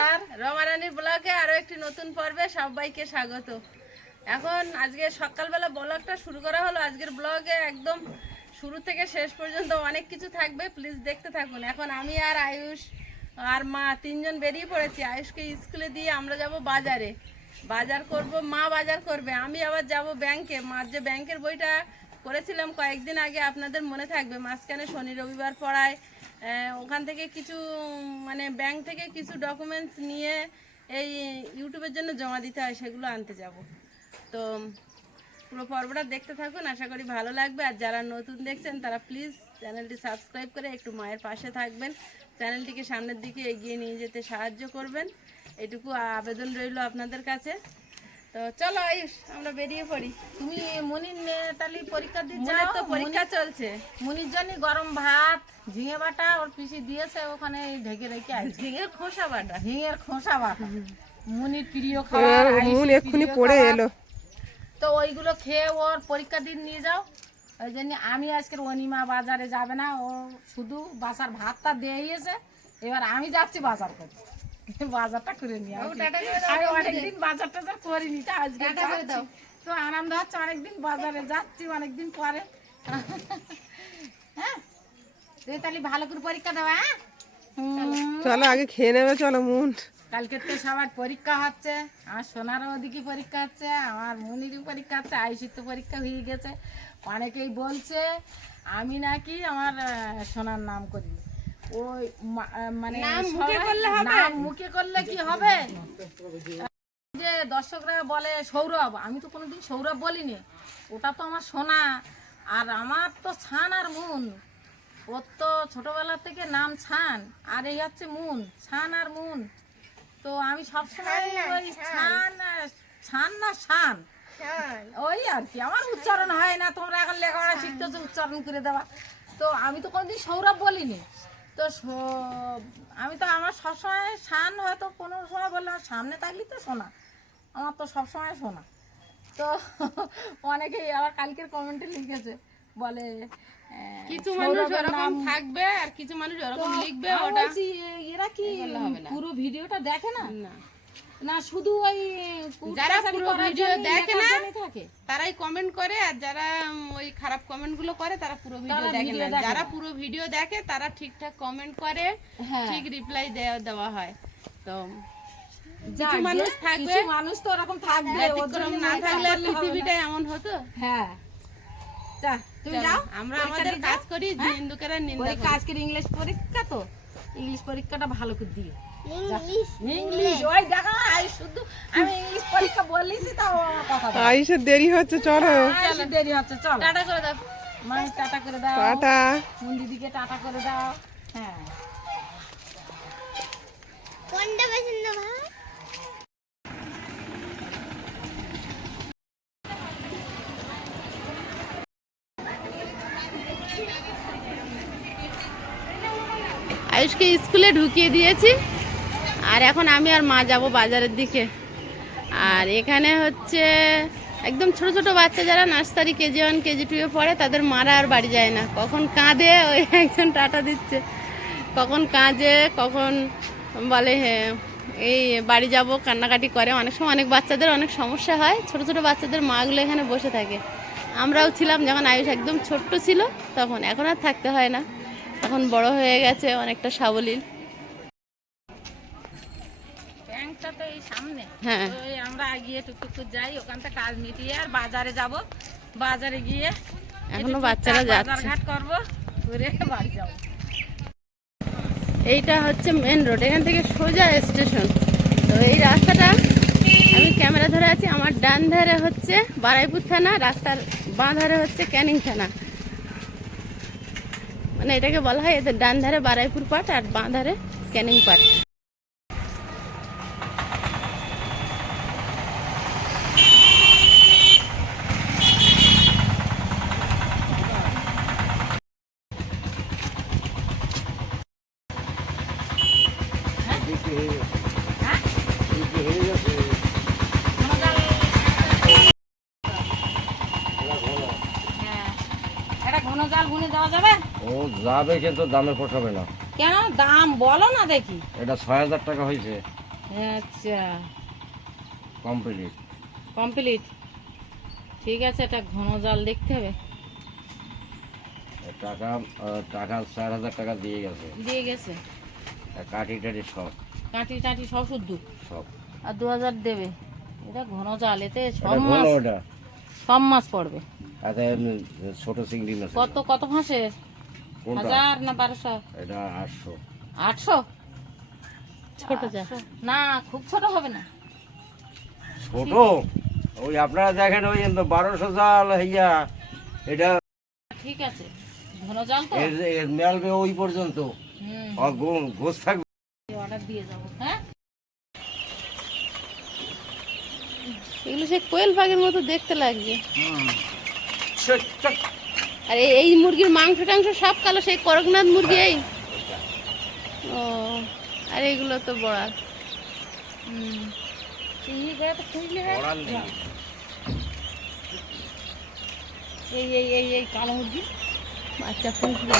আর রমারানী ব্লগে আরও একটি নতুন পর্বে সবাইকে স্বাগত। এখন আজকে সকালবেলা ব্লগটা শুরু করা হলো। আজকের ব্লগে একদম শুরু থেকে শেষ পর্যন্ত অনেক কিছু থাকবে। প্লিজ দেখতে থাকুন। এখন আমি আর আয়ুষ আর মা তিনজন বেরিয়ে পড়েছি। আয়ুষকে স্কুলে দিয়ে আমরা যাব বাজারে। বাজার করব, মা বাজার করবে, আমি আবার যাব ব্যাংকে। মার যে ব্যাংকের বইটা করেছিলাম কয়েকদিন আগে, আপনাদের মনে থাকবে। মাঝখানে শনি রবিবার পড়ায় ওখান থেকে কিছু মানে ব্যাংক থেকে কিছু ডকুমেন্টস নিয়ে এই ইউটিউবের জন্য জমা দিতে হয়, সেগুলো আনতে যাব। তো পুরো পর্বটা দেখতে থাকুন, আশা করি ভালো লাগবে। আর যারা নতুন দেখছেন, তারা প্লিজ চ্যানেলটি সাবস্ক্রাইব করে একটু মায়ের পাশে থাকবেন। চ্যানেলটিকে সামনের দিকে এগিয়ে নিয়ে যেতে সাহায্য করবেন। এটুকু আবেদন রইল আপনাদের কাছে। তো চলো আয়ুষ আমরা বেরিয়ে পড়ি। তুমি মনির নেতালি পরীক্ষা দিতে মনে তো পরীক্ষা চলছে। মনির জন্য গরম ভাত ঝিঙে বাটা ওর পিসি দিয়েছে ওখানে ঢেকে রেখে আসছে ঝিঙের খোসা বাটা? ঝিঙের খোসা বাটা। মুনির প্রিয় খাবার মন এক্ষুনি পড়ে। এলো। তো ওইগুলো খেয়ে ওর পরীক্ষা দিন নিয়ে যাও। ওই জন্য আমি আজকের অনিমা বাজারে যাবে না ও শুধু বাসার ভাতটা দিয়েছে। এবার আমি যাচ্ছি বাজার করতে। বাজারটা করে আসি। অনেকদিন বাজার টাজার করিনি তা আজকে। তো আনন্দ হচ্ছে অনেকদিন বাজারে যাচ্ছি অনেকদিন পরে। হ্যাঁ? তুই তাহলে ভালো করে পরীক্ষা দেওয়া হ্যাঁ? চলো আগে খেয়ে নেবে চলো মন। কালকে তো সবার পরীক্ষা হচ্ছে আমার সোনারও ওদিকে পরীক্ষা হচ্ছে আমার মনিরও পরীক্ষা হচ্ছে আয়ুষির তো পরীক্ষা হয়ে গেছে। অনেকেই বলছে আমি নাকি আমার সোনার নাম করি ওই মানে নাম মুখে করলে কি হবে? যে দর্শকরা বলে সৌরভ আমি তো কোনোদিন সৌরভ বলিনি। ওটা তো আমার সোনা আর আমার তো ছান আর মুন। ওর তো ছোটবেলা থেকে নাম ছান আর এই হচ্ছে মুন ছান আর মুন। তো আমি সবসময় ওই ছান। ছান না শান। ওই আর কি আমার উচ্চারণ হয় না তোমরা এখন লেখাপড়া শিখতেছো উচ্চারণ করে দেওয়া তো আমি তো কোনোদিন সৌরভ বলিনি। তো আমি তো আমার সবসময় শান হয়তো কোনো সময় বললাম সামনে থাকলি তো শোনা আমার তো সবসময় শোনা তো অনেকেই আবার কালকের কমেন্টে লিখেছে বলে কিছু মানুষ ওরকম থাকবে আর কিছু মানুষ ওরকম লিখবে ওটা এরা কি পুরো ভিডিওটা দেখে না? না। না শুধু ওই যারা পুরো ভিডিও দেখে না, তারাই কমেন্ট করে আর যারা ওই খারাপ কমেন্টগুলো করে তারা পুরো ভিডিও দেখে না। যারা পুরো ভিডিও দেখে তারা ঠিকঠাক কমেন্ট করে হ্যাঁ। ঠিক রিপ্লাই দেওয়া দেওয়া হয়। তো কিছু মানুষ থাকবে। কিছু মানুষ তো ওরকম থাকবে না থাকলে। পৃথিবীটা এমন হতো। হ্যাঁ। যা তুমি যাও আমরা আমাদের কাজ করি হ্যাঁ? হিন্দুকেরা নিন্দা পরীক্ষা করি। ইংলিশ পরীক্ষা তো। ইংলিশ পরীক্ষাটা ভালো করে দিও। ইংলিশ ইংলিশ ওই দেখো আই শুধু আমি ইংলিশ পরীক্ষা তাও আমার কথা আইসের দেরি হচ্ছে চলো। দেরি হচ্ছে চলো। টাটা করে দাও। মা টাটা করে দাও। টাটা। মুন দিদিকে টাটা করে দাও। হ্যাঁ। আয়ুষকে স্কুলে ঢুকিয়ে দিয়েছি। আর এখন আমি আর মা যাব বাজারের দিকে। আর এখানে হচ্ছে একদম ছোট ছোট বাচ্চা যারা নার্সারি কেজি ওয়ান, কেজি টুয়ে পড়ে, তাদের মারা আর বাড়ি যায় না। কখন কাঁদে ওই একজন টাটা দিচ্ছে। কখন কাঁদে, কখন বলে হ্যাঁ এই বাড়ি যাব, কান্নাকাটি করে। অনেক সময় অনেক বাচ্চাদের অনেক সমস্যা হয়। ছোট ছোট বাচ্চাদের মাগুলো এখানে বসে থাকে। আমরাও ছিলাম যখন আয়ুষ একদম ছোট্ট ছিল, তখন। এখন আর থাকতে হয় না। এখন বড় হয়ে গেছে অনেকটা সাবলীল। ব্যাংকটা তো এই সামনে। হ্যাঁ। আমরা গিয়ে টুকটুক যাই ওখান থেকে কাজ মিটিয়ে আর বাজারে যাব। বাজারে গিয়ে এখনও বাচ্চারা যাচ্ছে। ঘাট করব বাড়ি যাব। এইটা হচ্ছে মেন রোড এখান থেকে সোজা স্টেশন তো এই রাস্তাটা আমি ক্যামেরা ধরে আছি আমার ডান ধারে হচ্ছে বারাইপুর থানা রাস্তার বাঁ ধারে হচ্ছে ক্যানিং থানা। মানে এটাকে বলা হয় এদের ডান ধারে বারাইপুর পাট আর বাঁ ধারে ক্যানিং পাট হ্যাঁ এটা ঘন জাল বুনে দেওয়া যাবে ও যাবে কিন্তু দামে পোষাবে না। কেন? দাম বলো না দেখি। এটা ছয় হাজার টাকা হয়েছে। আচ্ছা। কমপ্লিট। কমপ্লিট। ঠিক আছে এটা ঘন জাল দেখতে হবে। টাকা টাকা চার হাজার টাকা দিয়ে গেছে। দিয়ে গেছে। কাঠি টাঠি সব। কাঠি টাঠি সব শুদ্ধ? সব। আর দু হাজার দেবে। এটা ঘন জাল এতে সব মাছ সব মাছ পড়বে। এমনি ছোট চিংড়ি মাছ। কত কত ফাঁসে হাজার না বারোশো? এটা আটশো। আটশো? ছোট যা। না খুব ছোট হবে না। ছোট? ওই আপনারা দেখেন ওই বারোশো জাল হইয়া এটা ঠিক আছে। ঘন জাল তো? এর এর মেলবে ওই পর্যন্ত। আর গো- থাকবে। অর্ডার দিয়ে যাব হ্যাঁ? এগুলো সে কোয়েল পাখির মতো দেখতে লাগছে। আর এই- মুরগির মাংস টাংস সব কালো সেই করকনাথ মুরগি এই। ও আর এগুলো তো নেই। এই এই এই এই কালো মুরগি। বাচ্চা পুষবে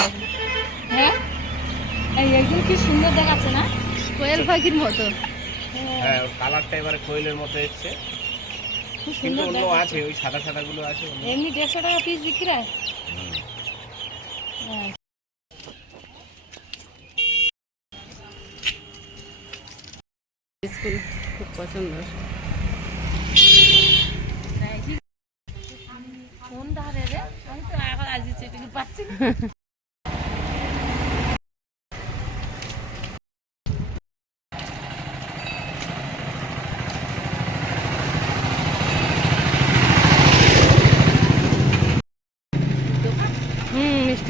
হ্যাঁ? এই এইগুলো কি সুন্দর দেখাচ্ছে না? কোয়েল পাখির মতো। হ্যাঁ ওর কালারটা এবারে কোয়েলের মতো এসছে। খুব কিন্তু অন্য আছে ওই সাদা সাদা আছে। এমনি দেড়শো টাকা পিস বিক্রি হ্যাঁ। স্কুল খুব পছন্দ। কোন ধারে রে? আমি তো আজ পাচ্ছি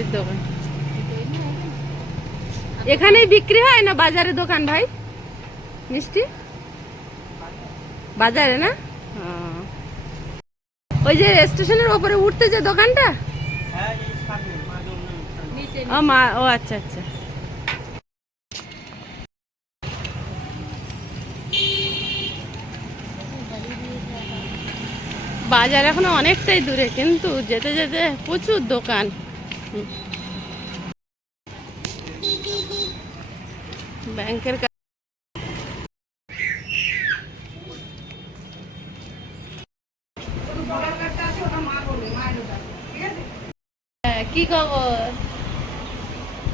মিষ্টির দোকান। এখানেই বিক্রি হয় না বাজারে দোকান ভাই? মিষ্টি? বাজারে না। ওই যে স্টেশনের ওপরে উঠতে যে দোকানটা? ও মা, ও আচ্ছা আচ্ছা। বাজার এখনও অনেকটাই দূরে, কিন্তু যেতে যেতে প্রচুর দোকান। ব্যাংকের হ্যাঁ, কি খবর?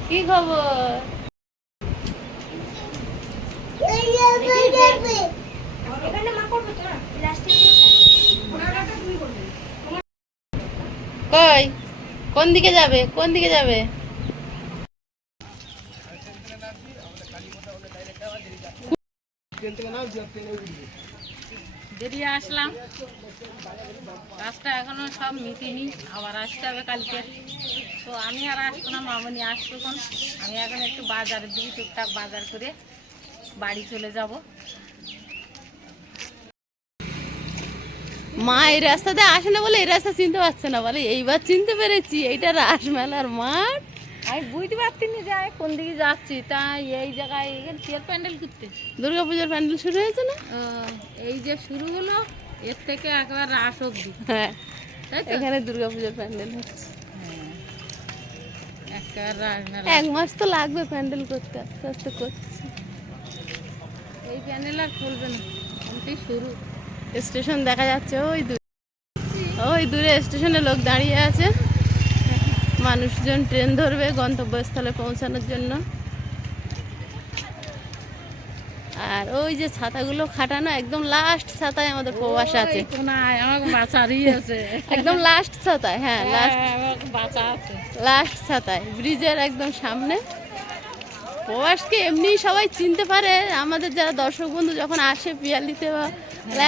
কি খবর কই কোন দিকে যাবে? কোন দিকে যাবে? বেরিয়ে আসলাম কাজটা এখনও সব মিটিনি, আবার আসতে হবে কালকে। তো আমি আর আসব না, মামনি কোন আমি এখন একটু বাজারের দিকে টুকটাক বাজার করে বাড়ি চলে যাব। মা এই রাস্তাতে আসে না বলে এই রাস্তা চিনতে পারছে না বলে এইবার চিনতে পেরেছি এইটা রাসমেলার মাঠ। আমি বুঝতে পারছি না যে আমি কোন দিকে যাচ্ছি তাই এই জায়গায় এখানে চেয়ার প্যান্ডেল করতে। দুর্গাপূজার প্যান্ডেল শুরু হয়েছে না? এই যে শুরু হলো এর থেকে একবার রাস অব্দি হ্যাঁ তো? এখানে দুর্গাপূজার প্যান্ডেল হচ্ছে। মেলা এক মাস তো লাগবে প্যান্ডেল করতে আস্তে আস্তে করছি। এই প্যান্ডেল আর খুলবে না শুরু। স্টেশন দেখা যাচ্ছে ওই দূরে। ওই দূরে স্টেশনে লোক দাঁড়িয়ে আছে। মানুষজন ট্রেন ধরবে গন্তব্যস্থলে পৌঁছানোর জন্য। আর ওই যে ছাতাগুলো খাটানো একদম লাস্ট ছাতায় আমাদের প্রবাস আছে। একদম লাস্ট ছাতায় হ্যাঁ লাস্ট হ্যাঁ, আছে। লাস্ট ছাতায় ব্রিজের একদম সামনে। প্রবাসকে এমনি সবাই চিনতে পারে। আমাদের যারা দর্শক বন্ধু যখন আসে পিয়ালিতে বা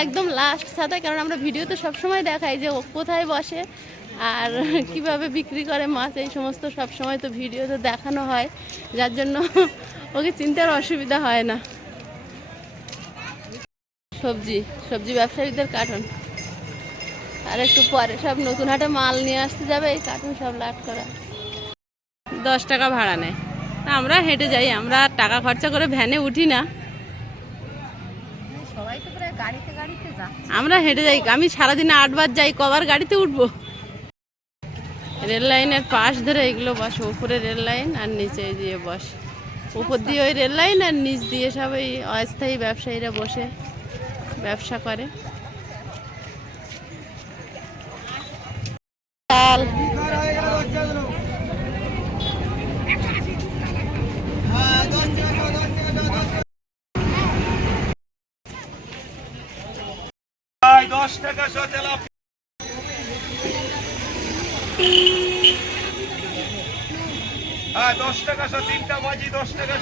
একদম লাস্ট ছাতায় কারণ আমরা ভিডিও ভিডিওতে সবসময় দেখাই যে ও কোথায় বসে আর কীভাবে বিক্রি করে মাছ, এই সমস্ত সব সময় তো ভিডিওতে দেখানো হয়, যার জন্য ওকে চিনতে আর অসুবিধা হয় না। সবজি সবজি ব্যবসায়ীদের কার্টন আর একটু পরে সব নতুন হাটে মাল নিয়ে আসতে যাবে, এই কার্টুন সব লাট করা। দশ টাকা ভাড়া নেয়। আমরা হেঁটে যাই, আমরা টাকা খরচা করে ভ্যানে উঠি না সবাই তো প্রায় গাড়িতে গাড়িতে যাচ্ছে আমরা হেঁটে যাই। আমি সারাদিনে আটবার যাই, কবার গাড়িতে উঠবো। রেল লাইনের পাশ ধরে এগুলো বস উপরে রেল লাইন আর নিচে দিয়ে বস। উপর দিয়ে ওই রেল লাইন আর নিচ দিয়ে সব ওই অস্থায়ী ব্যবসায়ীরা বসে, ব্যবসা করে। চাল দশ টাকা শো তেলাপিয়া হ্যাঁ দশ টাকা শো তিনটা মাঝি দশ টাকা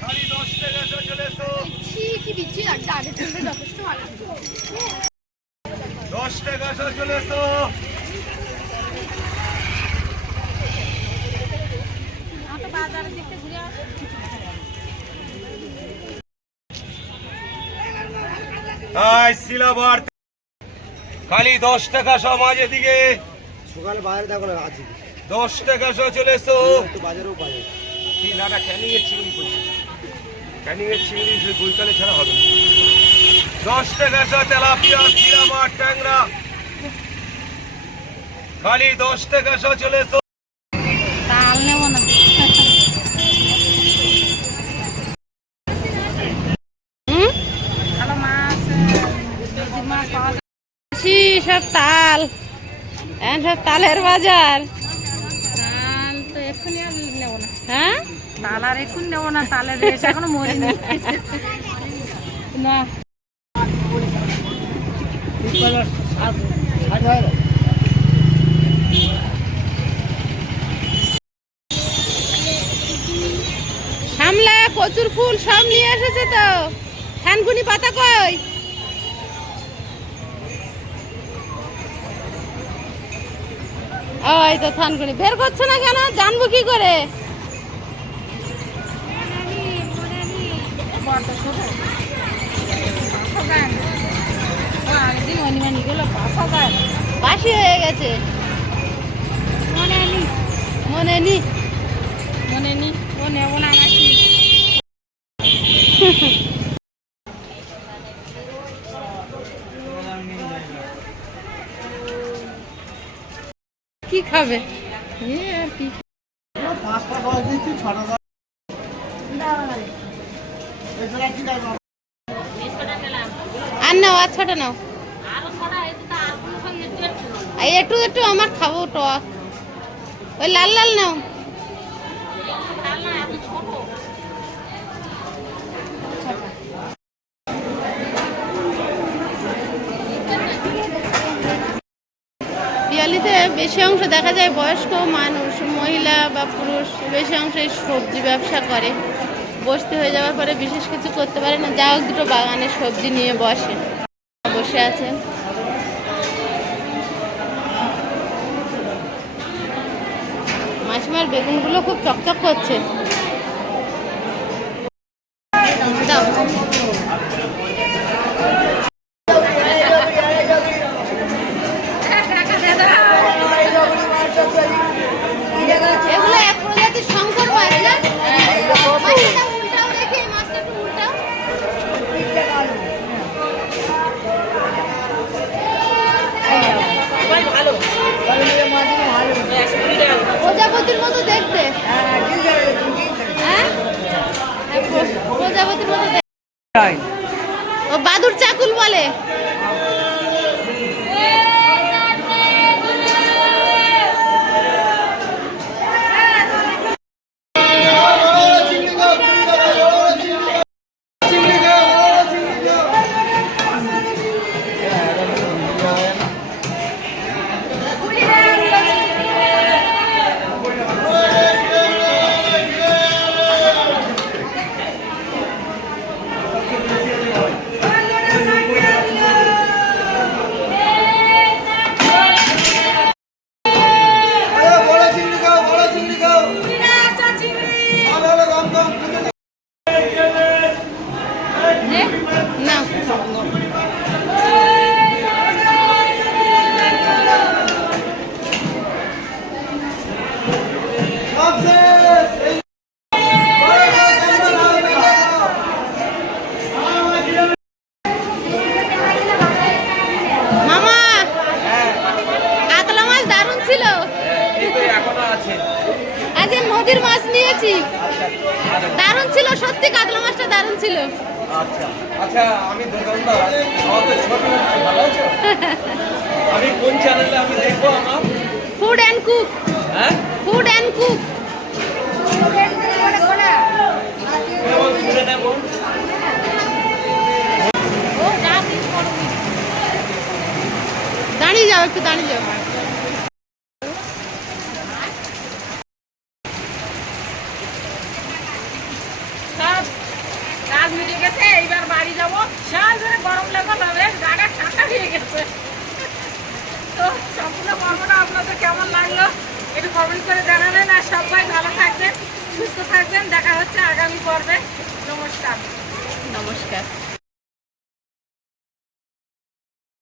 খালি দশ টাকা শো চলে এসো। দশ টাকা শো চলে এসো হাই সিলাবার খালি দশ টাকা সব মাঝে দিকে সকালে বাজারে দেখো আছি দশ টাকা সব চলে এসো। বাজারেও নাটা চিংড়ি করছি ক্যানিং এর চিংড়ি সেই বৈকালে ছাড়া হবে। দশ টাকা সব তেলাপিয়া মাঠ ট্যাংরা। খালি দশ টাকা সব চলে এসো। সব তাল। এখন সব তালের বাজার। হ্যাঁ? তাল আর এক্ষুনি নেব না তালের রেস এখনও মরিনি। না। সামলা কচুর ফুল সব নিয়ে এসেছে তো। থানকুনি পাতা কই? ওই তো থানকুনি বের করছ না কেন? জানব কি করে? বাসি হয়ে গেছে। মনে নি মনে নি মনে নি ও নেব না আমার কি খাবে? আর কি আর নাও, আর ছোট নাও। একটু একটু আমার খাব টক। ওই লাল লাল নাও। পিয়ালিতে বেশি অংশ দেখা যায় বয়স্ক মানুষ, মহিলা বা পুরুষ, বেশি অংশ সবজি ব্যবসা করে। বসতে হয়ে যাওয়ার পরে বিশেষ কিছু করতে পারে না যা হোক দুটো বাগানে সবজি নিয়ে বসে। বসে আছে। মাসিমার বেগুনগুলো খুব চকচক করছে। প্রজাপতির মতো ও বাদুর চাকুল বলে। মাছ দারুণ ছিল সত্যি কাতলা মাছটা দারুণ ছিল। আচ্ছা আচ্ছা আমি দোকানদার আমাদের ছবি ভালো আছো? আমি কোন চ্যানেলে আমি দেখব আমার? ফুড অ্যান্ড কুক হ্যাঁ? ফুড অ্যান্ড কুক দাঁড়িয়ে যাও একটু দাঁড়িয়ে যাও।